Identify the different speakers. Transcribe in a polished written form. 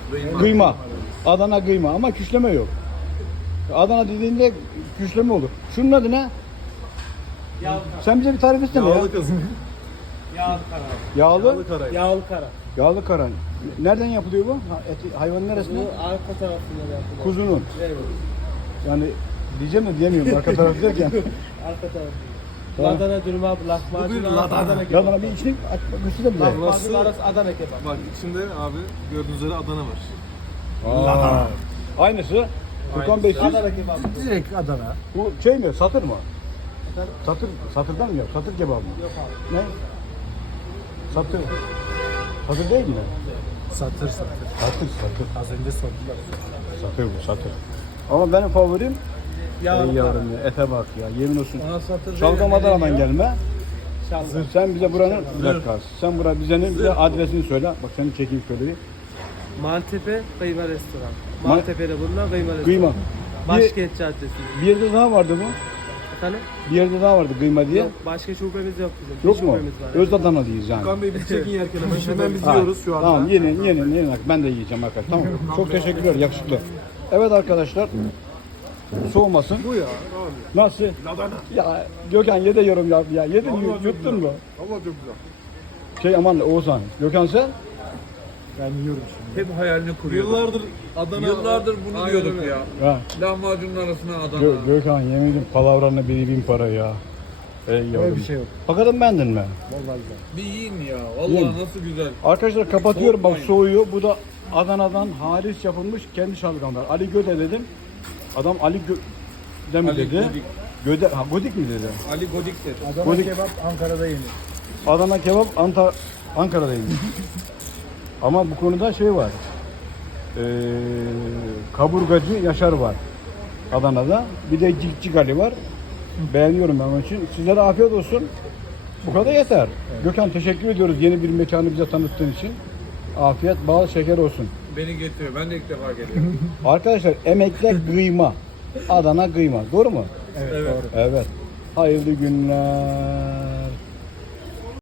Speaker 1: Kıyma. Adana kıyma ama küşleme yok. Adana dediğinde küşleme olur. Şunun adı ne? Sen bize bir tarif etsene ya.
Speaker 2: Yağlı kazın.
Speaker 3: Yağlı kara.
Speaker 1: Yağlı.
Speaker 2: Yağlı karay.
Speaker 3: Yağlı kara.
Speaker 1: Yağlı karan. Nereden yapılıyor bu? Hayvanın neresinde?
Speaker 3: Bu arka tarafında yapılıyor.
Speaker 1: Kuzunun.
Speaker 3: Evet.
Speaker 1: Yani diyeceğim de diyemiyorum arka tarafı derken.
Speaker 3: Arka tarafı.
Speaker 1: Tamam.
Speaker 3: Adana dürüm abi, lahmacun
Speaker 2: bir
Speaker 3: arası
Speaker 2: Adana.
Speaker 3: Adana kebap.
Speaker 1: Ya bana bir içini aç göster bize.
Speaker 3: Lahmacun arası Adana kebap.
Speaker 2: Bak içinde abi gördüğünüz üzere Adana var.
Speaker 1: Aa. Aynısı. Furkan Bey siz
Speaker 3: Adana kebap.
Speaker 4: Direkt Adana.
Speaker 1: bu şey mi? Satır mı? Satırdan mı yok? Satır kebabı mı?
Speaker 3: Yok abi.
Speaker 1: Ne? Satır. Satır değil mi?
Speaker 4: Satır.
Speaker 1: Satır.
Speaker 4: Az önce sordular.
Speaker 1: Satır bu satır. Ama benim favorim
Speaker 3: Yağlı
Speaker 1: ey
Speaker 3: kara.
Speaker 1: yavrum ya ete bak ya yemin olsun.
Speaker 3: Ona satır
Speaker 1: Şalgam
Speaker 3: değil,
Speaker 1: Adana'dan
Speaker 3: deniyor.
Speaker 1: gelme.
Speaker 3: Şalgam.
Speaker 1: Sen bize buranın bir dakika. Sen bize adresini söyle. Bak seni çekeyim şöyle bir.
Speaker 3: Maltepe Kıyma Restoran. Maltepe'de bulunan Kıyma Restoran.
Speaker 1: Kıyma. Bir,
Speaker 3: Başkent Caddesi'nde.
Speaker 1: bir yerde daha vardı bu.
Speaker 3: Efendim?
Speaker 1: Bir yerde daha vardı kıyma diye.
Speaker 3: Yok, başka şubemiz yok bizim.
Speaker 1: Yok
Speaker 3: Bir
Speaker 1: mu?
Speaker 3: şubemiz var.
Speaker 1: Öz Adana'lıyız yani.
Speaker 2: Furkan Bey biz çekin yerken hemen biz
Speaker 1: Ha,
Speaker 2: yiyoruz şu anda.
Speaker 1: Tamam yeni ben de yiyeceğim arkadaşlar. Tamam. Çok teşekkürler yakışıklı. Evet arkadaşlar. Soğumasın.
Speaker 2: Bu ya abi.
Speaker 1: Nasıl?
Speaker 2: Adana.
Speaker 1: Ya Gökhan ye de yorum yap ya. Yedin
Speaker 2: Vallahi çok
Speaker 1: yuttun mu?
Speaker 2: Ama çok güzel.
Speaker 1: Şey aman Oğuzhan. Gökhan sen?
Speaker 4: Ben yiyorum şimdi.
Speaker 5: Hep hayalini kuruyorduk.
Speaker 2: Yıllardır Adana.
Speaker 5: Yıllardır bunu
Speaker 2: Aynen
Speaker 5: diyorduk
Speaker 2: öyle.
Speaker 5: ya.
Speaker 1: Ha.
Speaker 5: Lahmacunun arasına Adana.
Speaker 1: Gökhan yemin ederim palavranla biri bin para ya. Ey yavrum.
Speaker 4: Öyle bir şey yok.
Speaker 1: Bakalım beğendin mi?
Speaker 4: Vallahi güzel.
Speaker 5: Bir yiyin ya. Vallahi
Speaker 1: Yiyin.
Speaker 5: nasıl güzel.
Speaker 1: Arkadaşlar kapatıyorum bak
Speaker 5: Soğutmayın.
Speaker 1: soğuyor. Bu da Adana'dan hariç yapılmış kendi şalgamlar. Ali Göde dedim. Adam Ali Göde mi
Speaker 5: Ali
Speaker 1: dedi?
Speaker 5: Godik.
Speaker 1: Göde, ha, Godik mi dedi?
Speaker 5: Ali Godik dedi.
Speaker 4: Adana
Speaker 1: Godik.
Speaker 4: kebap Ankara'da yenir.
Speaker 1: Adana kebap Ankara'daymış. Ama bu konuda şey var. Kaburgacı Yaşar var Adana'da. Bir de Cikcik Ali var. Beğeniyorum ben onun için. Sizlere afiyet olsun. Bu kadar yeter. Gökhan teşekkür ediyoruz yeni bir mekanı bize tanıttığın için. Afiyet, bal, şeker olsun.
Speaker 5: Beni getiriyor. Ben de ilk defa geliyorum.
Speaker 1: Arkadaşlar emekle kıyma. Adana kıyma. Doğru mu?
Speaker 4: Evet,
Speaker 5: Evet.
Speaker 4: doğru.
Speaker 1: Evet. Hayırlı günler.